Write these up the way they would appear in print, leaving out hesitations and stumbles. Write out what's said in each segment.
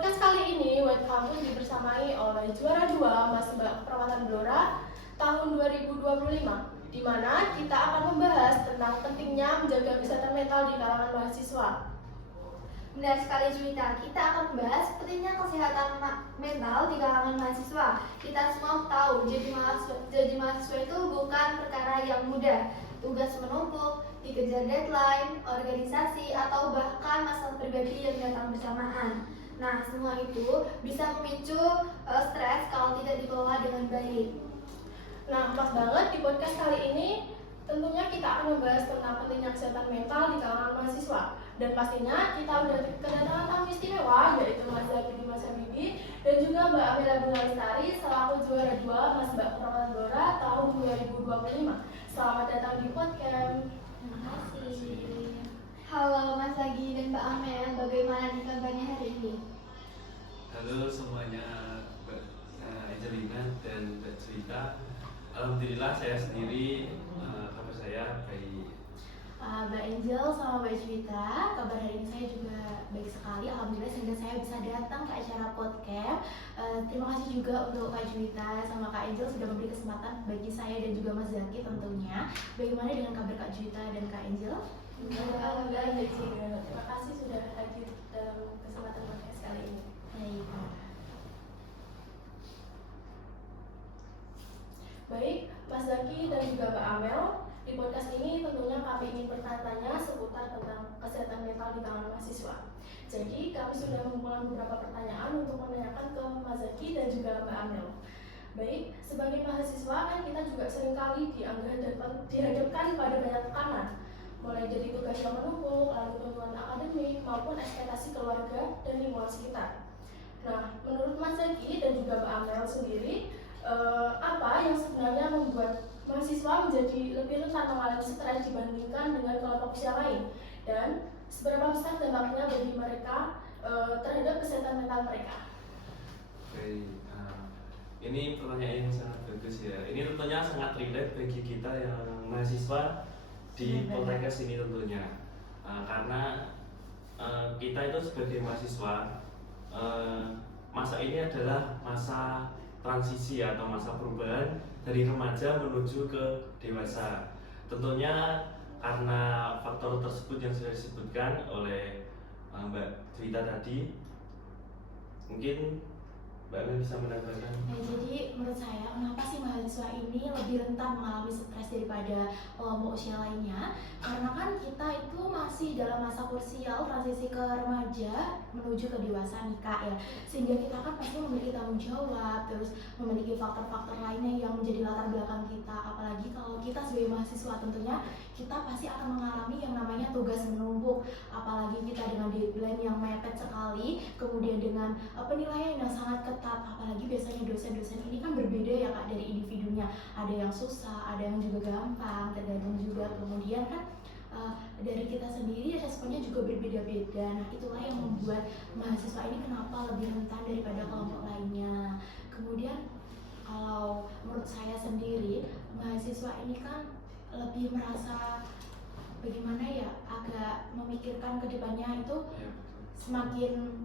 podcast kali ini, White Campus dibersamai oleh juara 2 Mas Mbak Perawatan Blora tahun 2025, di mana kita akan membahas tentang pentingnya menjaga kesehatan mental di kalangan mahasiswa. Benar sekali Juwita, kita akan membahas pentingnya kesehatan mental di kalangan mahasiswa. Kita semua tahu, jadi mahasiswa itu bukan perkara yang mudah. Tugas menumpuk, dikejar deadline, organisasi, atau bahkan masalah pribadi yang datang bersamaan. Nah, semua itu bisa memicu stres kalau tidak dikelola dengan baik. Nah, pas banget di podcast kali ini tentunya kita akan membahas tentang pentingnya kesehatan mental di kalangan mahasiswa. Dan pastinya kita udah kedatangan tamu istimewa, yaitu Mas Zaki Mas Habibi dan juga Mbak Amira Bungalistari selaku juara 2 Mas Mbak Perawatan Blora tahun 2025. Selamat datang di podcast. Terima kasih. Halo Mas Lagi dan Mbak Amel, bagaimana nih kabarnya hari ini? Halo semuanya, Mbak Angelina dan Mbak Juwita. Alhamdulillah saya sendiri kabar saya baik. Mbak Angel sama Mbak Juwita, kabar hari ini saya juga baik sekali. Alhamdulillah sehingga saya bisa datang ke acara podcast. Terima kasih juga untuk Kak Juwita sama Kak Angel sudah memberi kesempatan bagi saya dan juga Mas Zaki tentunya. Bagaimana dengan kabar Kak Juwita dan Kak Angel? Alhamdulillah baik juga. Terima kasih sudah hadir dalam kesempatan podcast kali ini. Baik. Baik, Mas Zaki dan juga Mbak Amel, di podcast ini tentunya kami ingin bertanya seputar tentang kesehatan mental di kalangan mahasiswa. Jadi kami sudah mengumpulkan beberapa pertanyaan untuk menanyakan ke Mas Zaki dan juga Mbak Amel. Baik, sebagai mahasiswa kan kita juga seringkali dihadapkan pada banyak tekanan, mulai dari tugas yang menumpuk, lalu tuntutan akademik, maupun ekspektasi keluarga dan lingkungan sekitar. Nah, menurut Mas Zaki dan juga Mbak Amel sendiri, apa yang sebenarnya membuat mahasiswa menjadi lebih rentan mengalami stres dibandingkan dengan kelompok usia lain, dan seberapa besar dampaknya bagi mereka terhadap kesehatan mental mereka? Baik, ini pertanyaan yang sangat bagus ya. Ini tentunya sangat relate bagi kita yang mahasiswa di Poltekkes ini tentunya, karena kita itu sebagai mahasiswa, masa ini adalah masa transisi atau masa perubahan dari remaja menuju ke dewasa. Tentunya karena faktor tersebut yang sudah disebutkan oleh Mbak Juwita tadi, mungkin Mbak Mel bisa menambahkan. Jadi menurut saya kenapa sih mahasiswa ini lebih rentan mengalami stres daripada kelompok usia lainnya? Karena kan kita itu masih dalam masa krusial transisi ke remaja menuju ke dewasa nikah ya, sehingga kita kan pasti memiliki tanggung jawab, terus memiliki faktor-faktor lainnya yang menjadi latar belakang kita. Apalagi kalau kita sebagai mahasiswa tentunya kita pasti akan mengalami yang namanya tugas menumpuk, apalagi kita dengan deadline yang mepet sekali, kemudian dengan penilaian yang sangat ketat, apalagi biasanya dosen-dosen ini kan berbeda ya Kak dari individunya, ada yang susah, ada yang juga gampang, tergantung juga. Kemudian kan dari kita sendiri responnya juga berbeda-beda. Nah itulah yang membuat mahasiswa ini kenapa lebih rentan daripada kelompok lainnya. Kemudian kalau menurut saya sendiri, mahasiswa ini kan lebih merasa bagaimana ya, agak memikirkan ke depannya itu semakin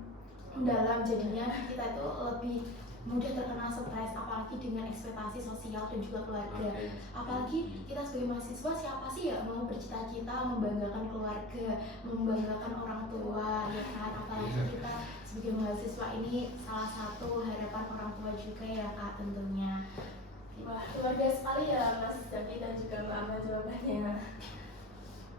mendalam, jadinya kita itu lebih mudah terkena stres, apalagi dengan ekspektasi sosial dan juga keluarga. Apalagi kita sebagai mahasiswa, siapa sih ya mau bercita-cita membanggakan keluarga, membanggakan orang tua, ya kan? Apalagi kita sebagai mahasiswa ini salah satu harapan orang tua juga ya Kak tentunya. Wah, luar biasa sekali ya Mas Zaki dan juga Mbak Amel jawabannya.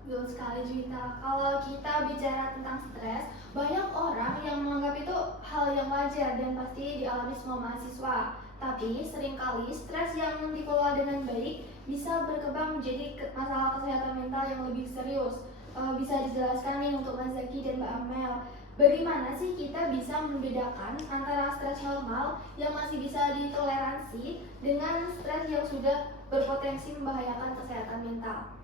Betul sekali Juwita, kalau kita bicara tentang stres, banyak orang yang menganggap itu hal yang wajar dan pasti dialami semua mahasiswa. Tapi seringkali stres yang dikelola dengan baik bisa berkembang menjadi masalah kesehatan mental yang lebih serius. Bisa dijelaskan nih untuk Mas Zaki dan Mbak Amel, bagaimana sih kita bisa membedakan antara stres normal yang masih bisa ditoleransi dengan stres yang sudah berpotensi membahayakan kesehatan mental?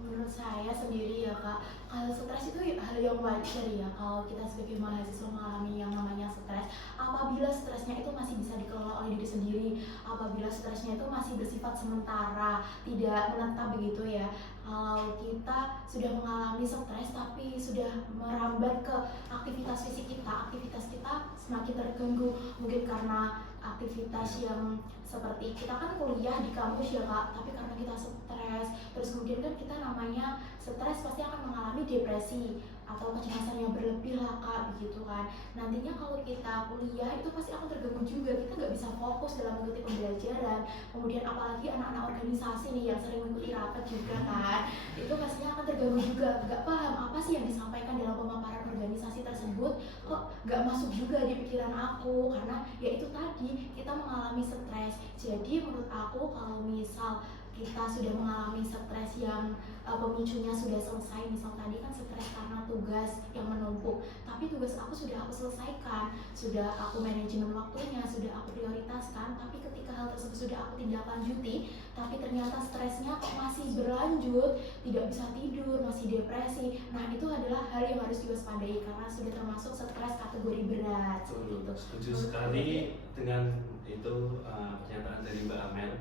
Menurut saya sendiri ya Kak, kalau stres itu hal yang wajar ya kalau kita sebagai mahasiswa mengalami yang namanya stres. Apabila apabila stresnya itu masih bisa dikelola oleh diri sendiri, apabila stresnya itu masih bersifat sementara, tidak menetap begitu ya. Kalau kita sudah mengalami stres tapi sudah merambat ke aktivitas fisik kita, aktivitas kita semakin terganggu, mungkin karena aktivitas yang seperti kita kan kuliah di kampus ya Kak, tapi karena kita stres, terus kemudian kan kita namanya stres pasti akan mengalami depresi atau kecemasan yang berlebih lah Kak, begitu kan. Nantinya kalau kita kuliah itu pasti akan terganggu juga, kita nggak bisa fokus dalam mengikuti pembelajaran. Kemudian apalagi anak-anak organisasi nih yang sering mengikuti rapat juga kan, itu pastinya akan terganggu juga, nggak paham apa sih yang disampaikan dalam pemaparan organisasi tersebut, kok nggak masuk juga di pikiran aku, karena ya itu tadi kita mengalami stres. Jadi menurut aku kalau misal kita sudah mengalami stres yang pemicunya sudah selesai, misal tadi kan stres karena tugas yang menumpuk, tapi tugas aku sudah aku selesaikan, sudah aku manajemen waktunya, sudah aku prioritaskan, tapi ketika hal tersebut sudah aku tindak lanjuti, tapi ternyata stresnya kok masih berlanjut, tidak bisa tidur, masih depresi, nah itu adalah hal yang harus diwaspadai karena sudah termasuk stres kategori berat. Betul, setuju sekali dengan itu pernyataan dari Mbak Amel.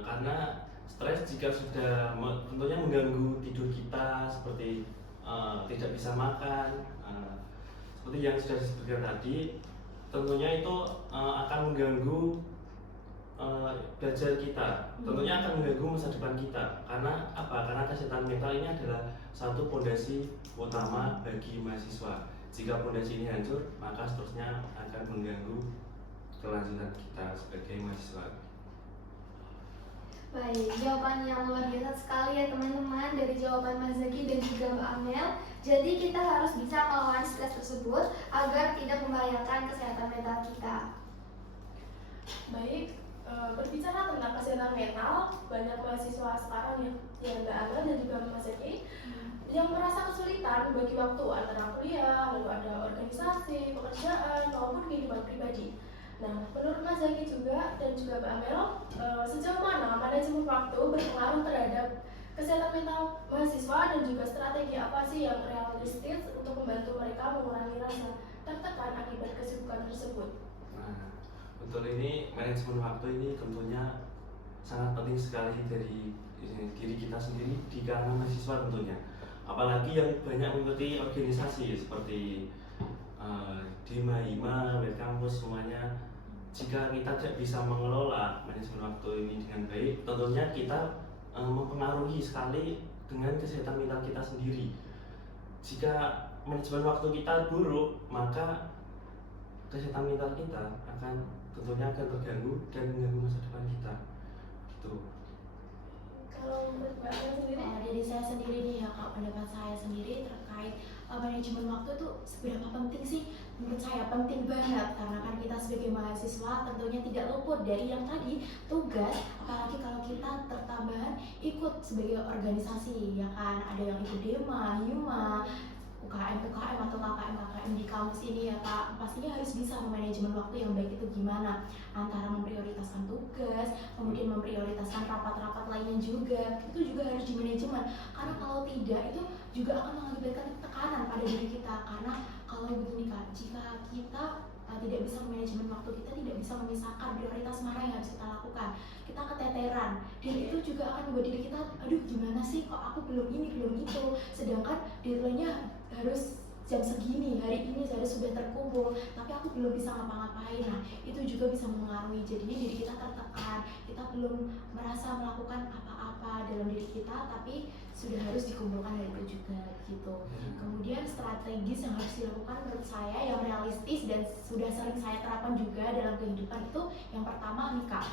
Karena stres jika sudah tentunya mengganggu tidur kita, seperti tidak bisa makan, seperti yang sudah disebutkan tadi, tentunya itu akan mengganggu belajar kita, tentunya akan mengganggu masa depan kita. Karena apa? Karena kesehatan mental ini adalah satu fondasi utama bagi mahasiswa. Jika fondasi ini hancur, maka seterusnya akan mengganggu kelanjutan kita sebagai mahasiswa. Baik, jawaban yang luar biasa sekali ya teman-teman dari jawaban Mas Zaki dan juga Mbak Amel. Jadi kita harus bisa melawan stres tersebut agar tidak membahayakan kesehatan mental kita. Baik, berbicara tentang kesehatan mental, banyak mahasiswa sekarang yang Mbak Amel dan juga Mas Zaki yang merasa kesulitan bagi waktu antara kuliah, lalu ada organisasi, pekerjaan, maupun kehidupan pribadi. Nah, menurut Mas Zaki juga dan juga Mbak Amel, sejauh mana manajemen waktu berpengaruh terhadap kesehatan mental mahasiswa dan juga strategi apa sih yang realistis untuk membantu mereka mengurangi rasa tertekan akibat kesibukan tersebut? Nah, betul, ini manajemen waktu ini tentunya sangat penting sekali dari diri kita sendiri di kalangan mahasiswa tentunya. Apalagi yang banyak mengikuti organisasi seperti Dima, Hima, Web Kampus, semuanya. Jika kita tidak bisa mengelola manajemen waktu ini dengan baik, tentunya kita mempengaruhi sekali dengan kesehatan mental kita sendiri. Jika manajemen waktu kita buruk, maka kesehatan mental kita tentunya akan terganggu dan mengganggu masa depan kita. Gitu. Kalau menurut Mbak Amel sendiri? Dari saya sendiri nih ya Kak, pendapat saya sendiri terkait manajemen waktu itu seberapa penting sih? Menurut saya penting banget, karena kan kita sebagai mahasiswa tentunya tidak luput dari yang tadi tugas, apalagi kalau kita tertambahan ikut sebagai organisasi ya kan, ada yang ikut Dema, Hima, UKM atau KKM di kampus ini ya Kak, pastinya harus bisa memanajemen waktu yang baik itu gimana, antara memprioritaskan tugas, kemudian memprioritaskan rapat-rapat lainnya juga, itu juga harus dimanajemen, karena kalau tidak itu juga akan mengakibatkan tekanan pada diri kita. Karena kalau begini Kak, jika kita tidak bisa manajemen waktu, kita tidak bisa memisahkan prioritas mana yang harus kita lakukan, kita keteteran, dan itu juga akan membuat diri kita, aduh gimana sih kok aku belum ini belum itu, sedangkan deadline-nya harus jam segini, hari ini saya sudah terkumpul, tapi aku belum bisa ngapa-ngapain. Nah, itu juga bisa mempengaruhi, jadinya diri kita tertekan, kita belum merasa melakukan apa-apa dalam diri kita, tapi sudah harus dikumpulkan dari itu juga gitu. Kemudian strategis yang harus dilakukan menurut saya yang realistis dan sudah sering saya terapkan juga dalam kehidupan itu, yang pertama nih Kak,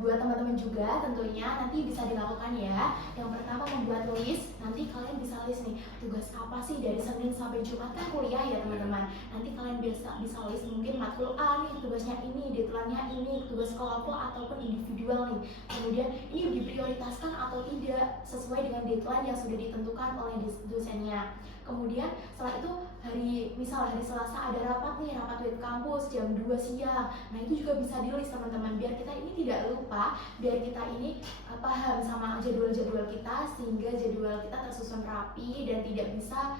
buat teman-teman juga tentunya nanti bisa dilakukan ya. Yang pertama membuat list, nanti kalian bisa list nih tugas apa sih dari Senin sampai Jumat kan kuliah ya teman-teman. Nanti kalian bisa list mungkin matkul A nih tugasnya ini, deadline-nya ini, tugas kelompok ataupun individual nih. Kemudian ini diprioritaskan atau tidak sesuai dengan deadline yang sudah ditentukan oleh dosennya. Kemudian setelah itu misal hari Selasa ada rapat nih, rapat web kampus jam 2 siang. Nah itu juga bisa di-list teman-teman, biar kita ini tidak lupa, biar kita ini paham sama jadwal-jadwal kita, sehingga jadwal kita tersusun rapi dan tidak bisa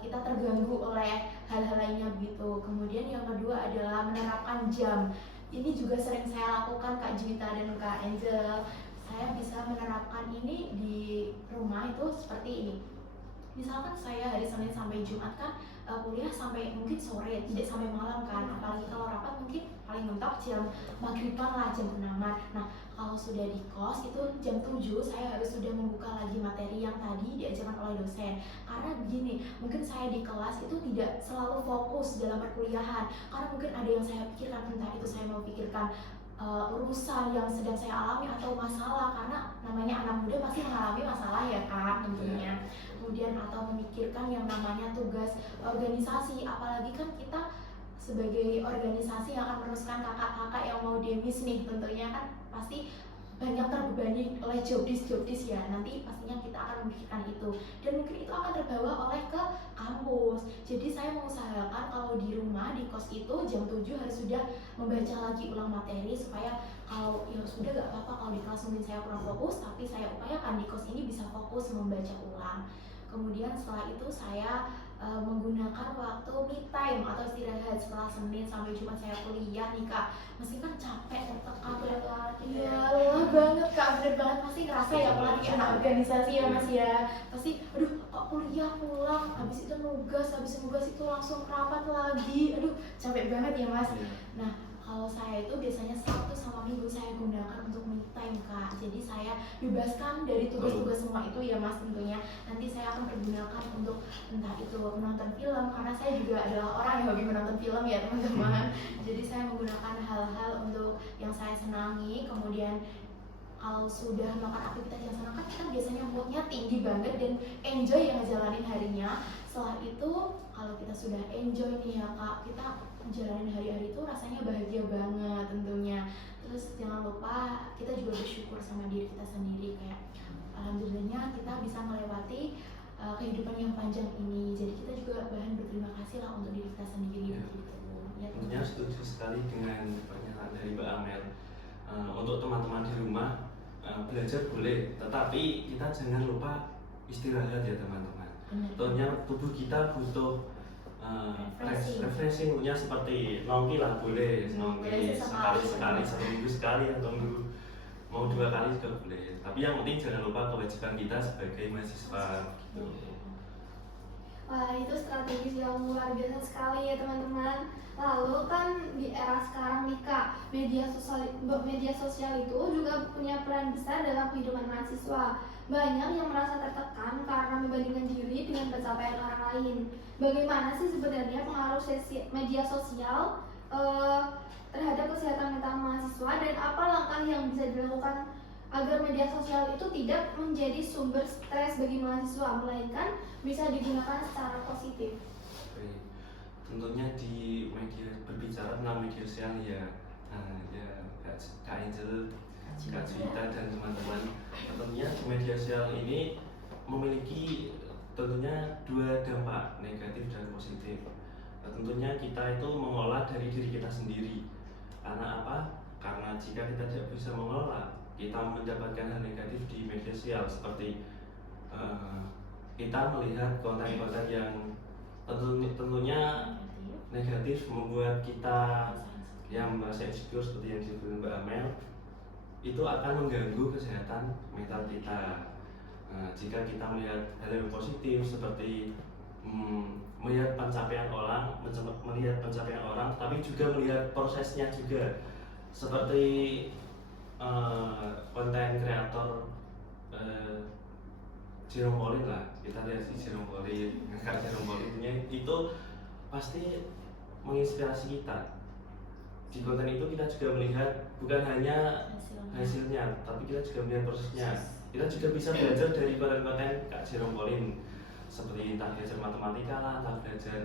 kita terganggu oleh hal-hal lainnya begitu. Kemudian yang kedua adalah menerapkan jam. Ini juga sering saya lakukan Kak Juwita dan Kak Angel. Saya bisa menerapkan ini di rumah itu seperti ini. Misalkan saya hari Senin sampai Jumat kan kuliah sampai mungkin sore, tidak sampai malam kan. Apalagi kalau rapat mungkin paling mentok jam maghriban lah, jam 6-an. Nah, kalau sudah di kos itu jam 7 saya harus sudah membuka lagi materi yang tadi diajarkan oleh dosen. Karena begini, mungkin saya di kelas itu tidak selalu fokus dalam perkuliahan. Karena mungkin ada yang saya pikirkan, entah itu saya mau pikirkan urusan yang sedang saya alami atau masalah, karena namanya anak muda pasti mengalami masalah ya Kak tentunya. Kemudian atau memikirkan yang namanya tugas organisasi, apalagi kan kita sebagai organisasi yang akan meneruskan kakak-kakak yang mau demis nih, tentunya kan pasti banyak terbebani oleh jobdesk ya, nanti pastinya kita akan memikirkan itu, dan mungkin itu akan terbawa oleh ke kampus. Jadi saya mengusahakan kalau di rumah di kos itu jam 7 harus sudah membaca lagi ulang materi, supaya kalau ya sudah gak apa-apa kalau di kelas mungkin saya kurang fokus, tapi saya upayakan di kos ini bisa fokus membaca ulang. Kemudian setelah itu saya menggunakan waktu me time atau istirahat setelah Senin sampai Jumat saya kuliah nih Kak. Meski kan capek, tertekan, iya lelah banget Kak, bener banget, pasti ngerasa ya apalagi anak organisasi ya Mas ya. Pasti aduh kok kuliah pulang, habis itu nugas itu langsung rapat lagi, aduh capek banget ya Mas. Nah, kalau saya itu biasanya Sabtu sama Minggu saya gunakan untuk me time Kak. Jadi saya bebaskan dari tugas-tugas semua itu ya Mas tentunya. Nanti saya akan pergunakan untuk entah itu menonton film, karena saya juga adalah orang yang hobi menonton film ya teman-teman. Jadi saya menggunakan hal-hal untuk yang saya senangi. Kemudian kalau sudah melakukan aktivitas yang senang kan kita biasanya moodnya tinggi banget dan enjoy yang ngejalanin harinya. Setelah itu kalau kita sudah enjoy nih ya Kak, kita jalanin hari-hari itu rasanya bahagia banget tentunya. Terus jangan lupa kita juga bersyukur sama diri kita sendiri, kayak alhamdulillahnya kita bisa melewati kehidupan yang panjang ini. Jadi kita juga bahan berterima kasih lah untuk diri kita sendiri gitu. Ya, tentunya setuju sekali dengan pernyataan dari Mbak Amel. Untuk teman-teman di rumah belajar boleh, tetapi kita jangan lupa istirahat ya teman-teman. Tentunya tubuh kita butuh refreshing, punya seperti nongki lah boleh, nongki sekali seminggu sekali atau mau 2 kali juga boleh. Tapi yang penting jangan lupa kewajiban kita sebagai mahasiswa gitu. Wah, itu strategis yang luar biasa sekali ya teman-teman. Lalu kan di era sekarang nih Kak, media sosial itu juga punya peran besar dalam kehidupan mahasiswa. Banyak yang merasa tertekan karena membandingkan diri dengan pencapaian orang lain. Bagaimana sih sebenarnya pengaruh media sosial terhadap kesehatan mental mahasiswa, dan apa langkah yang bisa dilakukan agar media sosial itu tidak menjadi sumber stres bagi mahasiswa, melainkan bisa digunakan secara positif? Tentunya di media, berbicara tentang media sosial ya, Kak Angel, Kak Juwita dan teman-teman, tentunya di media sosial ini memiliki tentunya 2 dampak, negatif dan positif. Tentunya kita itu mengolah dari diri kita sendiri. Karena apa? Karena jika kita tidak bisa mengelola, kita mendapatkan hal negatif di media sosial, seperti kita melihat konten-konten yang tentunya negatif, membuat kita yang merasa insecure seperti yang disebut Mbak Amel, itu akan mengganggu kesehatan mental kita. Jika kita melihat hal yang positif seperti melihat pencapaian orang, tapi juga melihat prosesnya juga, seperti konten kreator Jerome Pauline lah, kita lihat si Jerome Pauline, Kak Jerome Pauline itu pasti menginspirasi kita. Di konten itu kita juga melihat bukan hanya hasilnya, tapi kita juga melihat prosesnya. Kita juga bisa belajar dari konten-konten Kak Jerome Pauline, seperti entah belajar matematika lah, entah belajar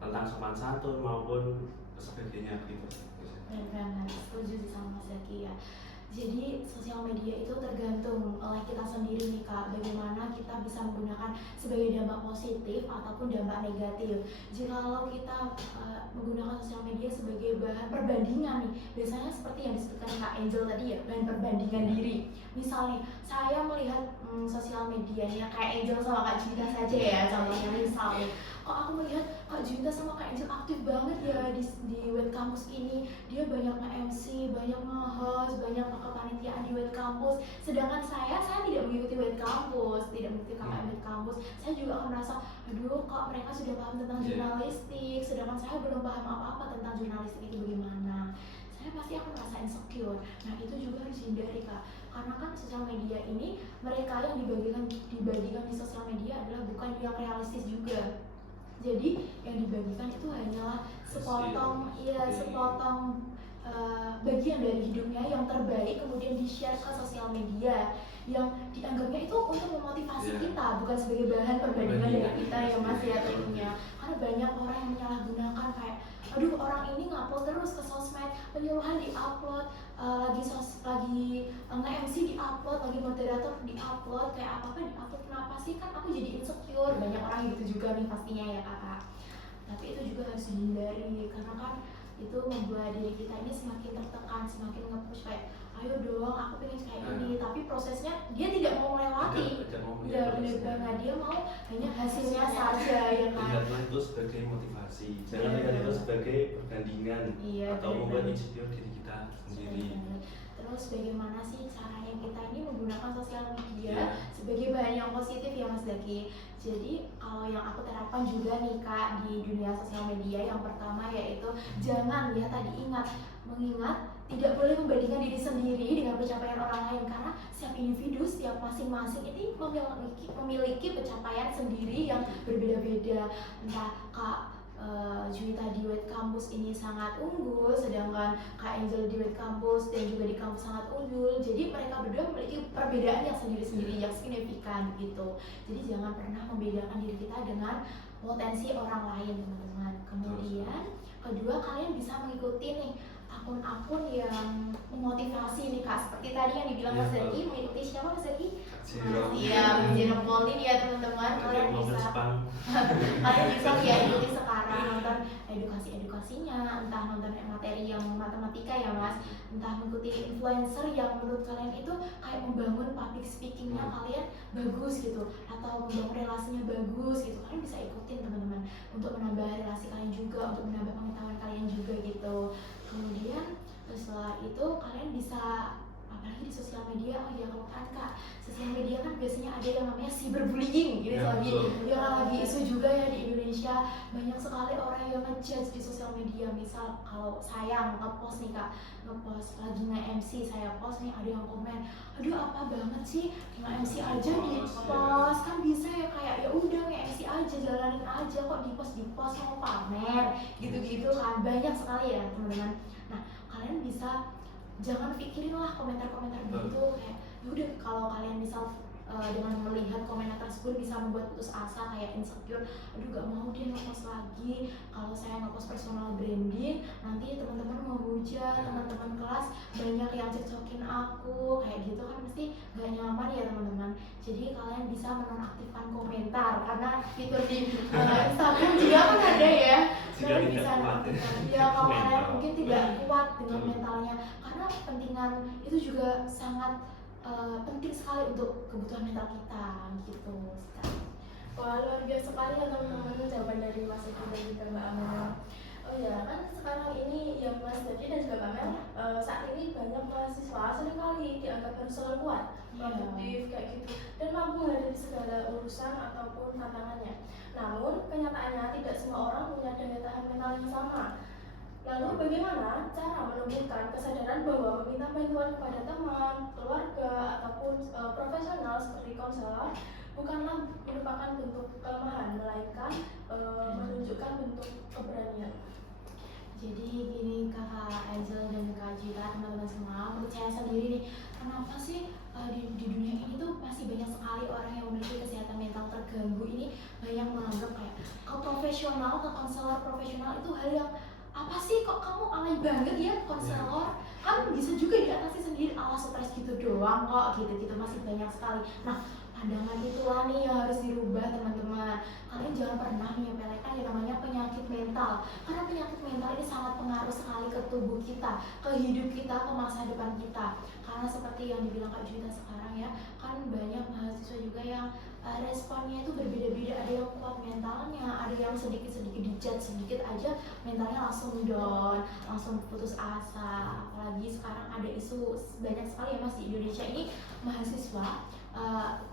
tentang sopan santun maupun sebagainya gitu. Benar banget, setuju sama Mas Zaki ya. Jadi sosial media itu tergantung oleh kita sendiri nih Kak, bagaimana kita bisa menggunakan sebagai dampak positif ataupun dampak negatif. Jikalau kita menggunakan sosial media sebagai bahan perbandingan nih, biasanya seperti yang disebutkan Kak Angel tadi ya, bahan perbandingan diri. Misalnya saya melihat sosial medianya kayak Angel sama Kak Juwita saja ya, contohnya misalnya kok aku melihat Kak Juwita sama Kak Angel aktif banget ya di Web Campus ini, dia banyak nge-MC, banyak nge-host, banyak kepanitiaan di Web Campus, sedangkan saya tidak mengikuti Web Campus, tidak mengikuti KKN Web Campus. Saya juga akan merasa, aduh kok mereka sudah paham tentang jurnalistik, sedangkan saya belum paham apa-apa tentang jurnalistik itu bagaimana. Saya pasti akan merasa insecure. Nah itu juga harus dihindari Kak, karena kan sosial media ini, mereka yang dibagikan di sosial media adalah bukan yang realistis juga. Jadi yang dibagikan itu hanyalah sepotong bagian dari hidupnya yang terbaik, kemudian di-share ke sosial media yang dianggapnya itu untuk memotivasi kita, bukan sebagai bahan perbandingan dengan kita ya Mas ya tentunya. Karena banyak orang yang menyalahgunakan kayak, aduh orang ini ngupload terus ke sosmed, penyuluhan di-upload, lagi nge-MC di-upload, lagi moderator di-upload, kayak apa-apa di-upload, kenapa sih, kan aku jadi insecure. Banyak orang gitu juga nih pastinya ya Kakak. Tapi itu juga harus dihindari, karena kan itu membuat diri kita ini semakin tertekan, semakin nge-push kayak, ayo dong aku pengen kayak ini, tapi prosesnya dia tidak mau melewati. Ya benar banget, dia mau hanya hasilnya saja ya kan. Lihatlah itu sebagai motivasi, jangan lihat itu sebagai perbandingan atau membuat insecure diri kita sendiri. Terus bagaimana sih caranya kita ini menggunakan sosial media sebagai bahan yang positif ya Mas Zaki? Jadi kalau yang aku terapkan juga nih Kak di dunia sosial media, yang pertama yaitu jangan ya tadi mengingat tidak boleh membandingkan diri sendiri dengan pencapaian orang lain, karena setiap individu, setiap masing-masing ini memiliki pencapaian sendiri yang berbeda-beda. Entah Kak Juwita di Web Campus ini sangat unggul, sedangkan Kak Angel di Web Campus dan juga di kampus sangat unggul. Jadi mereka berdua memiliki perbedaan yang sendiri-sendiri yang signifikan gitu. Jadi jangan pernah membedakan diri kita dengan potensi orang lain teman-teman. Kemudian kedua, kalian bisa mengikuti nih akun-akun yang memotivasi nih Kak, seperti tadi yang dibilang Mas Zaki, mengikuti siapa Mas Zaki? Iya, Jerome Pauline ya teman-teman. Kalian bisa ya ikuti sekarang, nonton edukasinya, entah nonton materi yang matematika ya Mas, entah mengikuti influencer yang menurut kalian itu kayak membangun public speakingnya kalian bagus gitu, atau membangun relasinya bagus gitu. Kalian bisa ikutin teman-teman untuk menambah relasi kalian juga, untuk menambah pengetahuan kalian juga gitu. Kemudian setelah itu kalian bisa, apalagi di sosial media, oh ya kan Kak, sosial media kan biasanya ada yang namanya cyberbullying gitu yang lagi isu juga ya di Indonesia. Banyak sekali orang yang ngejudge di sosial media. Misal kalau saya nge-post nih Kak, lagi nge-MC, saya post nih, ada yang komen, aduh apa banget sih nge-MC aja di-post, kan bisa ya kayak ya udah nge-MC aja, jalanin aja, kok di-post mau pamer gitu-gitu kan. Banyak sekali ya teman-teman. Nah kalian bisa jangan pikirin lah komentar-komentar gitu, kayak yaudah kalau kalian misal dengan melihat komentar tersebut bisa membuat putus asa, kayak insecure, aduh gak mau dia nge-post lagi, kalau saya nge-post personal branding nanti teman-teman menghujat, teman-teman kelas banyak yang cecokin aku, kayak gitu kan pasti gak nyaman ya teman-teman. Jadi kalian bisa menonaktifkan komentar, karena fitur di Instagram juga kan ada ya, kalian bisa nonaktifkan ya kalau kalian mungkin tidak kuat dengan mentalnya, karena kepentingan itu juga sangat penting sekali untuk kebutuhan mental kita gitu. Wah luar biasa sekali ya teman-teman jawaban dari Mas Zaki dan juga Mbak Amel. Oh ya kan sekarang ini ya Mas Zaki dan juga Mbak Amel, saat ini banyak mahasiswa seringkali dianggap harus selalu kuat, produktif kayak gitu, dan mampu menghadapi segala urusan ataupun tantangannya. Namun kenyataannya tidak semua orang punya daya tahan mental yang sama. Lalu bagaimana cara menumbuhkan kesadaran bahwa meminta bantuan kepada teman, keluarga, ataupun profesional seperti konselor bukanlah merupakan bentuk kelemahan, melainkan menunjukkan bentuk keberanian. Jadi gini Kakak Angel dan Kak Juwita, teman-teman semua, menurut saya sendiri nih, kenapa sih di dunia ini tuh masih banyak sekali orang yang memiliki kesehatan mental terganggu ini banyak menganggap kayak ke profesional, ke konselor profesional itu hal yang apa sih, kok kamu alay banget ya konselor, kan bisa juga diatasi sendiri, ala stres gitu doang kok, gitu masih banyak sekali. Nah, pandangan itulah nih yang harus dirubah teman-teman. Kalian jangan pernah menyepelekan yang namanya penyakit mental, karena penyakit mental ini sangat pengaruh sekali ke tubuh kita, ke hidup kita, ke masa depan kita. Karena seperti yang dibilang Kak Juwita sekarang ya, kan banyak mahasiswa juga yang responnya itu berbeda-beda. Ada yang kuat mentalnya, ada yang sedikit-sedikit dijudge sedikit aja mentalnya langsung down, langsung putus asa. Apalagi sekarang ada isu banyak sekali ya Mas di Indonesia ini mahasiswa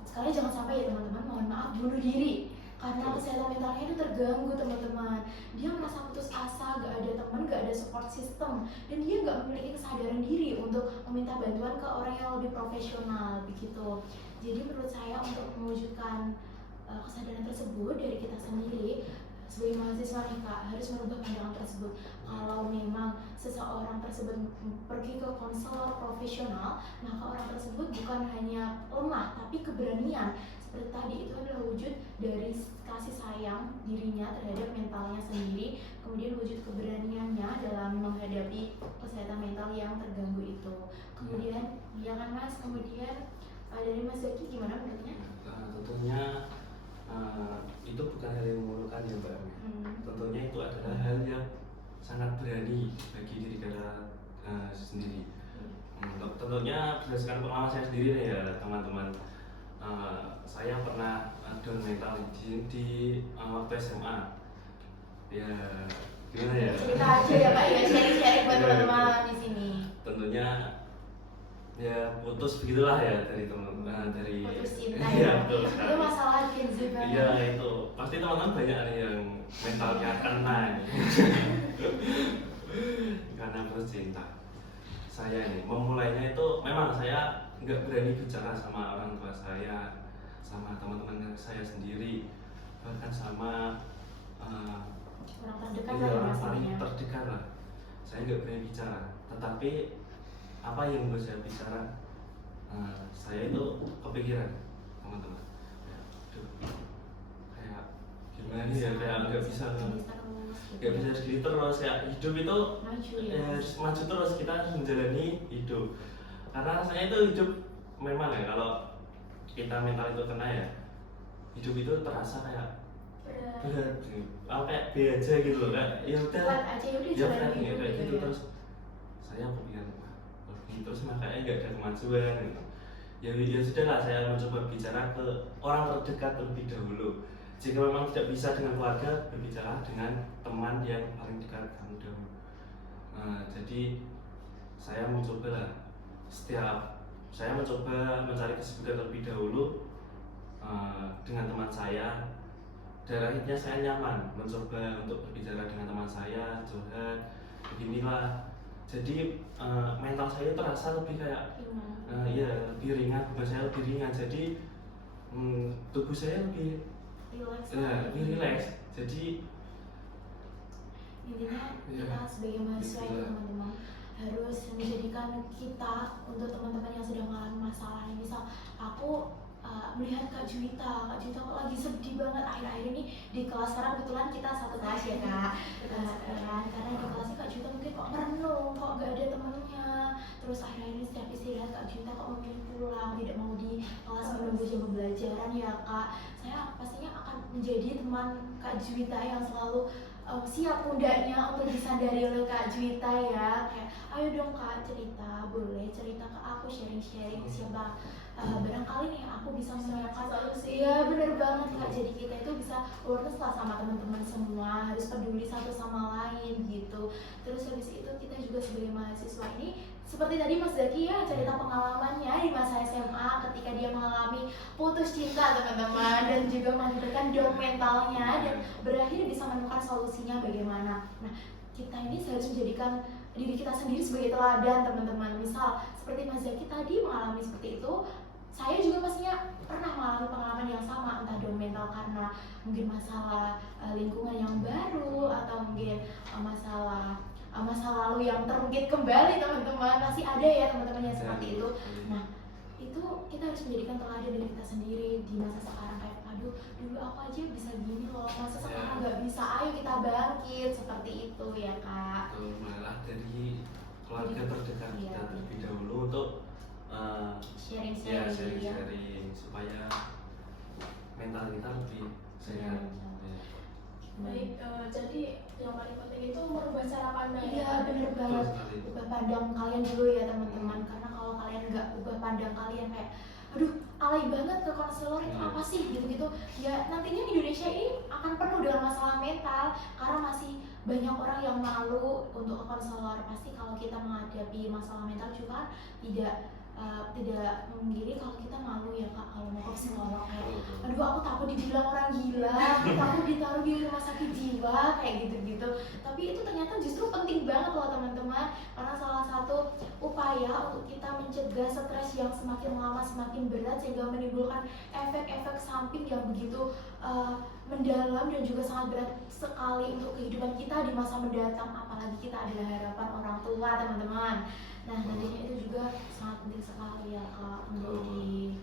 sekali jangan sampai ya teman-teman, mohon maaf, bunuh diri karena kesehatan mentalnya itu terganggu teman-teman. Dia merasa putus asa, gak ada teman, gak ada support system, dan dia gak memiliki kesadaran diri untuk meminta bantuan ke orang yang lebih profesional begitu. Jadi menurut saya untuk mewujudkan kesadaran tersebut dari kita sendiri sebagai mahasiswa nih Kak, harus merubah pandangan tersebut. Kalau memang seseorang tersebut pergi ke konselor profesional, maka orang tersebut bukan hanya lemah tapi keberanian. Seperti tadi, itu adalah wujud dari kasih sayang dirinya terhadap mentalnya sendiri, kemudian wujud keberaniannya dalam menghadapi kesehatan mental yang terganggu itu. Kemudian ya kan Mas, kemudian dari Mas Zaki gimana menurutnya? Tentunya itu bukan hal yang memalukan ya Mbak. Tentunya itu adalah hal yang sangat berani bagi diri kita sendiri. Tentunya berdasarkan pengalaman saya sendiri nih ya teman-teman, saya pernah down mental di waktu SMA. Ya gimana ya? Cerita aja ya Pak ya, sharing-sharing buat teman-teman di sini. Tentunya ya putus begitulah ya dari teman dari Putus cinta ya, ya. betul sekali. Itu masalah Gen Z banget. Iya itu pasti teman-teman banyak nih yang mentalnya kena karena putus cinta. Saya nih memulainya itu memang saya nggak berani bicara sama orang tua saya, sama teman-teman saya sendiri, bahkan sama Orang terdekat iya, lah ya orang Mas paling ya. terdekat lah. Saya nggak berani bicara, tetapi apa yang membuat saya bicara, saya itu kepikiran teman-teman. Aduh, kayak gimana nih ya, kayak nggak bisa sendiri terus, kayak hidup itu maju ya. maju terus, kita harus menjalani hidup. Karena rasanya itu hidup memang ya, kalau kita mental itu kena ya, hidup itu terasa kayak berat gitu. Kayak B aja gitu loh, kayak ya udah Kuat aja ya udah ya jalan berat hidup kayak gitu. ya. Terus saya kepikiran, wah terus makanya nggak ada kemajuan gitu. Ya sudah lah, saya mencoba bicara ke orang terdekat terlebih dahulu. Jika memang tidak bisa dengan keluarga, berbicara dengan teman yang paling dekat kamu dahulu. Jadi saya mencoba lah, saya mencoba mencari kesibukan terlebih dahulu dengan teman saya. Dan akhirnya saya nyaman mencoba untuk berbicara dengan teman saya, curhat beginilah. Jadi mental saya terasa lebih kayak ya lebih ringan, beban saya lebih ringan. Jadi tubuh saya lebih rileks. Jadi intinya kita sebagai mahasiswa itu teman-teman harus menjadikan kita untuk teman-teman yang sedang mengalami masalah. Misal aku melihat Kak Juwita kok lagi sedih banget akhir-akhir ini di kelas, karena kebetulan kita satu kelas ya Kak. Karena di kelasnya Kak Juwita mungkin kok merenung, kok gak ada temennya, terus akhir-akhir ini setiap istirahat Kak Juwita kok memilih pulang, tidak mau di kelas menunggu jam pembelajaran ya Kak. Saya pastinya akan menjadi teman Kak Juwita yang selalu siap pundaknya untuk disandari oleh Kak Juwita ya. Kayak ayo dong Kak, cerita, boleh cerita ke aku, sharing-sharing siapa barangkali nih aku bisa menyiapkan solusi. Iya bener banget Kak, jadi kita itu bisa awareness lah sama teman-teman semua, harus peduli satu sama lain gitu. Terus habis itu kita juga sebagai mahasiswa ini seperti tadi Mas Zaki ya cerita pengalamannya di masa SMA ketika dia mengalami putus cinta teman-teman, dan juga mengakibatkan down mentalnya dan berakhir bisa menemukan solusinya bagaimana. Nah kita ini harus menjadikan diri kita sendiri sebagai teladan teman-teman. Misal seperti Mas Zaki tadi mengalami seperti itu, saya juga pastinya pernah mengalami pengalaman yang sama, entah down mental karena mungkin masalah lingkungan yang baru, atau mungkin masalah masa lalu yang terungkit kembali teman-teman. Pasti ada ya teman-teman yang seperti itu. Nah itu kita harus menjadikan teladan dari kita sendiri di masa sekarang, kayak aduh dulu aku aja bisa gini loh, masa sekarang nggak bisa, ayo kita bangkit, seperti itu ya Kak. malah dari keluarga terdekat Iya, kita terlebih dahulu untuk ya sharing-sharing sharing-sharing supaya mental kita lebih sehat. Ya. Baik, jadi yang paling penting itu merubah cara pandang. Iya, bener Betul banget. sekali. Ubah pandang kalian dulu ya teman-teman, karena kalau kalian nggak ubah pandang kalian kayak aduh alay banget ke konselor itu Iya. apa sih gitu-gitu ya, nantinya Indonesia ini akan penuh dengan masalah mental karena masih banyak orang yang malu untuk ke konselor. Pasti kalau kita menghadapi masalah mental juga tidak memungkiri kalau kita malu ya kak kalau mau ke psikolog kayak Betul. aduh aku takut dibilang orang gila, aku takut ditaruh di rumah sakit jiwa kayak gitu-gitu. Tapi itu ternyata justru penting banget loh teman-teman, karena salah satu upaya untuk kita mencegah stres yang semakin lama semakin berat sehingga menimbulkan efek-efek samping yang begitu mendalam dan juga sangat berat sekali untuk kehidupan kita di masa mendatang, apalagi kita adalah harapan orang tua teman-teman. Nah nantinya itu juga sangat penting sekali ya kak untuk di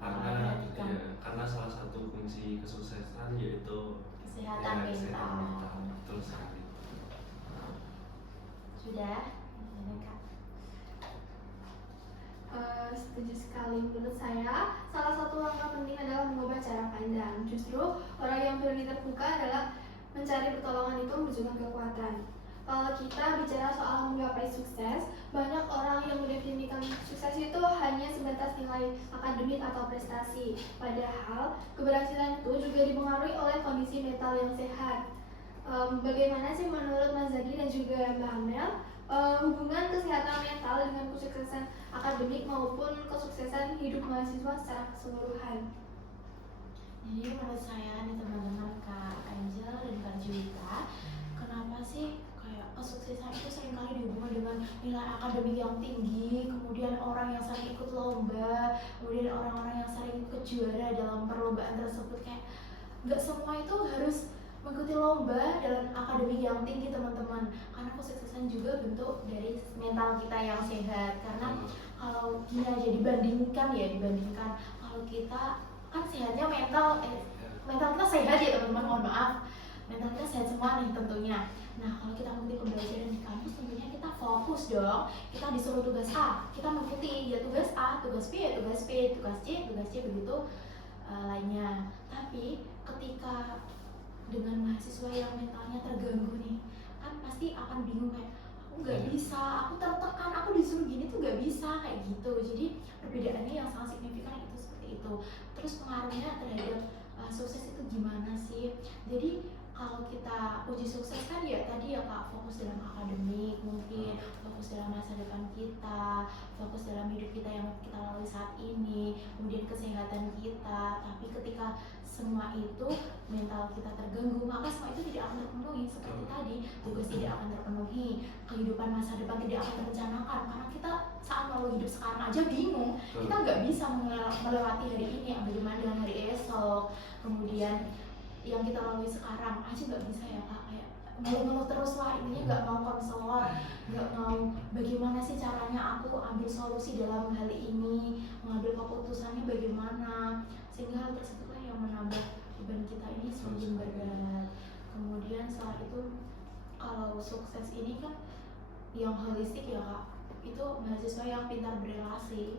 perhatikan. karena salah satu kunci kesuksesan yaitu Kesehatan kesehatan mental. mental. Betul sekali. Sudah? Ini, Kak. Setuju sekali. Menurut saya, salah satu langkah penting adalah mengubah cara pandang. Justru orang yang berani terbuka adalah mencari pertolongan itu menunjukkan kekuatan. Kalau kita bicara soal menggapai sukses, banyak orang yang mendefinisikan sukses itu hanya sebatas nilai akademik atau prestasi. Padahal keberhasilan itu juga dipengaruhi oleh kondisi mental yang sehat. Bagaimana sih menurut Mas Zaki dan juga Mbak Amel hubungan kesehatan mental dengan kesuksesan akademik maupun kesuksesan hidup mahasiswa secara keseluruhan? Jadi menurut saya nih teman-teman Kak Angel dan Kak Juwita, kenapa sih kayak kesuksesan itu seringkali dihubungkan dengan nilai akademik yang tinggi, kemudian orang yang sering ikut lomba, kemudian orang-orang yang sering ikut juara dalam perlombaan tersebut. Kayak nggak semua itu harus mengikuti lomba dalam akademik yang tinggi teman-teman, karena kesuksesan juga bentuk dari mental kita yang sehat. Karena kalau gini aja dibandingkan kalau kita kan sehatnya mental kita sehat ya teman-teman, mohon maaf, mental kita sehat semua nih tentunya. Nah kalau kita mengikuti pembelajaran di kampus tentunya kita fokus dong, kita disuruh tugas A kita mengikuti ya tugas A, tugas B ya tugas B, tugas C begitu lainnya. Tapi ketika dengan mahasiswa yang mentalnya terganggu nih, kan pasti akan bingung kayak aku nggak bisa, aku tertekan, aku disuruh gini tuh nggak bisa kayak gitu. Jadi perbedaannya yang sangat signifikan itu seperti itu. Terus pengaruhnya terhadap sukses itu gimana sih? Jadi kalau kita uji sukses kan ya tadi ya kak, fokus dalam akademik, mungkin fokus dalam masa depan kita, fokus dalam hidup kita yang kita lalui saat ini, kemudian kesehatan kita. Tapi ketika semua itu mental kita terganggu, maka semua itu tidak akan terpenuhi. Seperti tadi, tugas tidak akan terpenuhi, kehidupan masa depan tidak akan terencanakan, karena kita saat mau hidup sekarang aja bingung, kita nggak bisa melewati hari ini, bagaimana dengan hari esok. Kemudian yang kita lalui sekarang aja nggak bisa ya kak, kayak ngeluh terus lah, intinya nggak mau konselor, nggak mau bagaimana sih caranya aku ambil solusi dalam hal ini, mengambil keputusannya bagaimana, sehingga hal tersebutlah yang menambah beban kita ini semakin berat. Kemudian setelah itu kalau sukses ini kan yang holistik ya kak, itu mahasiswa yang pintar berrelasi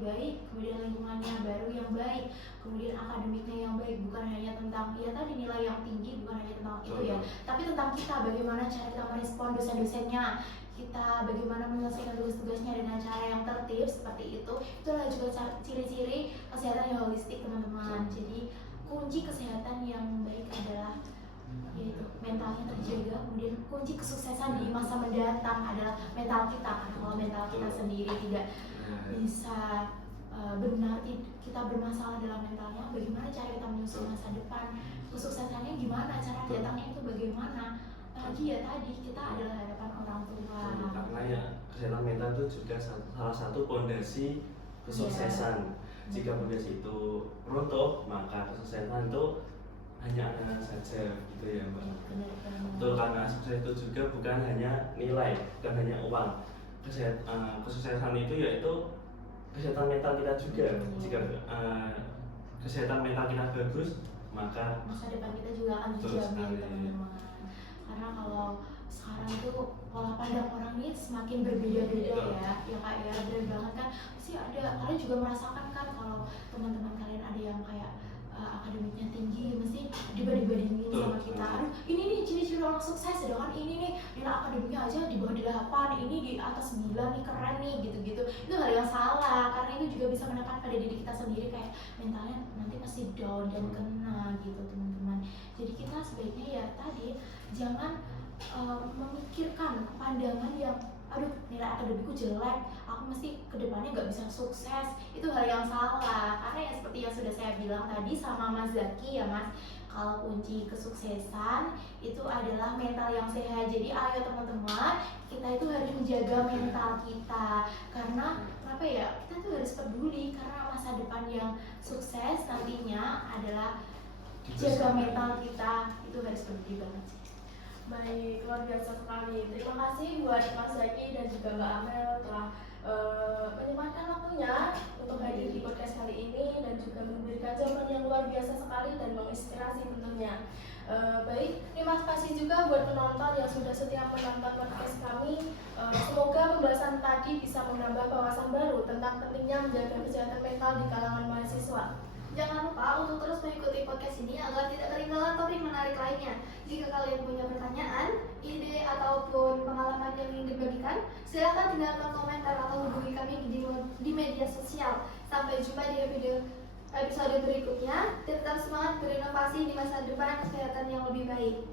baik, kemudian lingkungannya baru yang baik, kemudian akademiknya yang baik, bukan hanya tentang ya tadi nilai yang tinggi, bukan hanya tentang itu ya, tapi tentang kita, bagaimana cara kita merespon dosen-dosennya, kita bagaimana menyelesaikan tugas-tugasnya dengan cara yang tertib seperti itu. Itulah juga ciri-ciri kesehatan yang holistik teman-teman. Jadi kunci kesehatan yang baik adalah yaitu mentalnya terjaga, kemudian kunci kesuksesan di masa mendatang adalah mental kita. Karena kalau mental kita sendiri tidak bisa benar, kita bermasalah dalam mentalnya, bagaimana cara kita menyusun masa depan, kesuksesannya gimana, cara datangnya itu bagaimana. Lagi ya tadi kita adalah harapan orang tua. Karena ya kesehatan mental itu juga salah satu pondasi kesuksesan. Jika pondasi itu runtuh, maka kesuksesan itu hanya angan saja gitu ya mbak. Betul, karena sukses itu juga bukan hanya nilai, bukan hanya uang. Kesuksesan itu yaitu kesehatan mental kita juga. Jika kesehatan mental kita bagus, maka masa depan kita juga akan dijamin teman-teman. Karena kalau sekarang itu pola pandang orang ini semakin berbeda-beda ya Kak ya, bener banget kan. Pasti ada, kalian juga merasakan kan kalau teman-teman kalian ada yang kayak akademiknya tinggi, mesti dibanding-bandingin sama kita. Aduh, ini nih ciri-ciri orang sukses, sedangkan ini nih nilai akademiknya aja di bawah 8, ini di atas 9 nih, keren nih, gitu-gitu. Itu hal yang salah, karena itu juga bisa menekan pada diri kita sendiri, kayak mentalnya nanti pasti down dan kena gitu teman-teman. Jadi kita sebaiknya ya tadi jangan memikirkan pandangan yang aduh nilai akademikku jelek, aku mesti kedepannya nggak bisa sukses. Itu hal yang salah, karena ya seperti yang sudah saya bilang tadi sama Mas Zaki ya Mas, kalau kunci kesuksesan itu adalah mental yang sehat. Jadi ayo teman-teman, kita itu harus menjaga mental kita, karena apa ya, kita tuh harus peduli, karena masa depan yang sukses nantinya adalah jaga mental kita, itu harus peduli banget sih. Baik, luar biasa sekali. Terima kasih buat Mas Zaki dan juga Mbak Amel telah menyempatkan waktunya untuk hadir di podcast kali ini dan juga memberikan jawaban yang luar biasa sekali dan menginspirasi tentunya. Baik, terima kasih juga buat penonton yang sudah setia menonton podcast kami. Semoga pembahasan tadi bisa menambah wawasan baru tentang pentingnya menjaga kesehatan mental di kalangan mahasiswa. Jangan lupa untuk terus mengikuti podcast ini agar tidak ketinggalan topik menarik lainnya. Jika kalian punya pertanyaan, ide, ataupun pengalaman yang ingin dibagikan, silahkan tinggalkan komentar atau hubungi kami di media sosial. Sampai jumpa di episode berikutnya. Tetap semangat berinovasi di masa depan kesehatan yang lebih baik.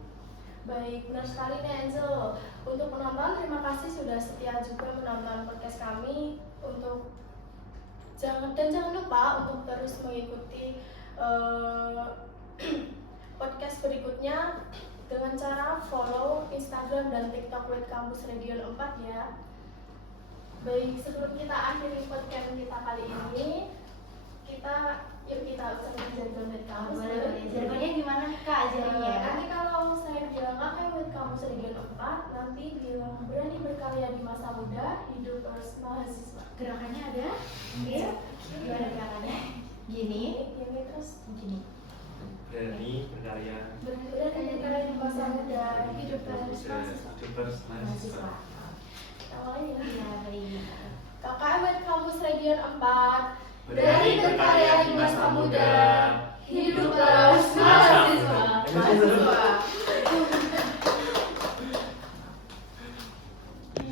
Baik, benar sekali nih Angel. Untuk penonton, terima kasih sudah setia juga menonton podcast kami. Jangan lupa untuk terus mengikuti podcast berikutnya dengan cara follow Instagram dan TikTok Wet Campus Region 4 ya. Baik, sebelum kita akhiri podcast kita kali ini, yuk kita ucapkan jargon Wet Campus. Jargonnya gimana Kak ajarinnya ya? Nanti kalau saya bilang apa Wet Campus Region 4, nanti bilang berani berkarya di masa muda, hidup terus mahasiswa. Gerakannya ada? Oke. Gimana gerakannya? Gini Terus gini. Berani berkarya berani berkarya di masa muda, hidup terus mahasiswa. mahasiswa. Kita mulai ya. Ya, baik. KKM Wet Campus Region 4, Berani berkarya di masa muda, hidup terus mahasiswa. mahasiswa.